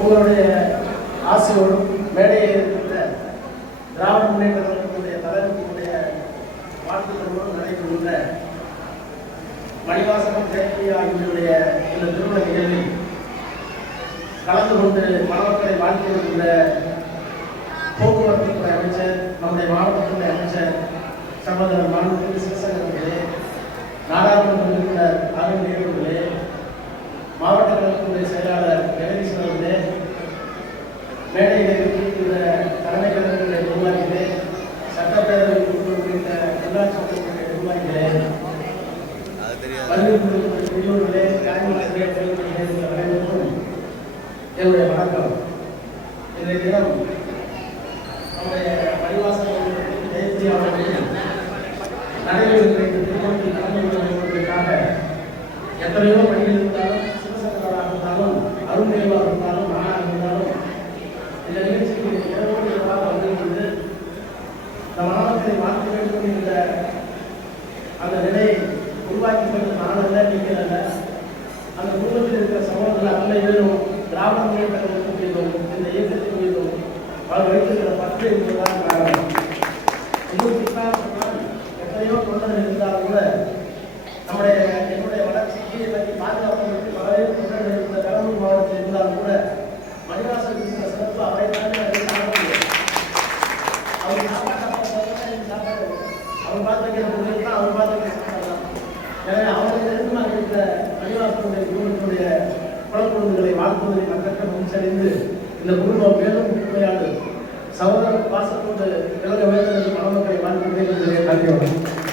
உங்களுடைய ஆசையோடும் மேடையில் இருக்கின்ற திராவிட முன்னேற்ற கழகத்தினுடைய தலைவர்களுடைய வாழ்த்துக்களோடு நடைபெறுகின்ற மணிவாசகம் ஜெயந்தி ஆகியோருடைய இந்த திருமண நிகழ்வில் கலந்து கொண்டு மணமக்களை வாழ்த்து வருகின்ற போக்குவரத்துத்துறை அமைச்சர், நம்முடைய மாவட்டத்துறை அமைச்சர் சகோதரர் மாண்புமிகு சிவசங்கர் அவர்களே, நாடாளுமன்ற உறுப்பினர் அருண் அவர்களே, மாவட்ட கழகத்துடைய செயலாளர் ஜெகதீஸ்வரர் அவர்களே, மேடையில் இருக்கின்ற தலைமை கழகங்களுடைய நிர்வாகிகளே, சட்டப்பேரவை உள்ளிட்ட உள்ளாட்சி மன்றங்களுடைய நிர்வாகிகளே, பள்ளிகளுடைய பெரியோர்களே, அனைவருக்கும் என்னுடைய வணக்கம். இன்றைய தினம் நம்முடைய மணிவாசகம் ஜெயந்தி அவர்களில் நடைபெறுகிற இந்த திருமணத்தில் கலந்து கொள்வதற்காக எத்தனையோ பணிகள் இருந்தாலும், சிவசங்கராக இருந்தாலும், அருண்தேவாக இருந்தாலும், நானாக இருந்தாலும் இந்த நிகழ்ச்சிக்கு இரவோடு இரவாக வந்திருக்கிறது. இந்த மாணவர்களை மாற்ற வேண்டும் என்ற அந்த நிலையை உருவாக்கி கொண்டு நான் அல்ல, நீங்கள் அல்ல, அந்த குடும்பத்தில் இருக்கிற சமூகத்தில் அத்தனை பேரும் திராவிட முன்னேற்ற கழகத்தின் மீதும் இந்த இயக்கத்தின் மீதும் அவர் வைத்திருக்கிற பற்று என்பதுதான் காரணம். எத்தனையோ தொண்டர்கள் இருந்தாலும் கூட என்னுடைய வளர்ச்சிக்கு எனக்கு பாதுகாப்பதற்கு பலரே தொண்டர்கள் இருந்த கடலூர் மாவட்டத்தில் இருந்தாலும் கூட மணிவாசல் இருக்கிற சிறப்பு அவரை தாண்டி அதை சாப்பிட அவர் சாப்பாடு அவர் பார்த்துக்கிற பொருள் தான் அவர் பார்த்துக்கிற சாப்பிடலாம். எனவே அவர்களுக்கு நான் இருக்கிற மணிவாசனுடைய குடும்பத்தினுடைய குழந்தைகளை வாழ்த்துவதை மக்கள் முன்சறிந்து இந்த குடும்பம் மேலும் உண்மையான சகோதர பாசத்தோடு விலக வேண்டும் என்று மணமக்களை வாழ்த்துகிறேன். நன்றி.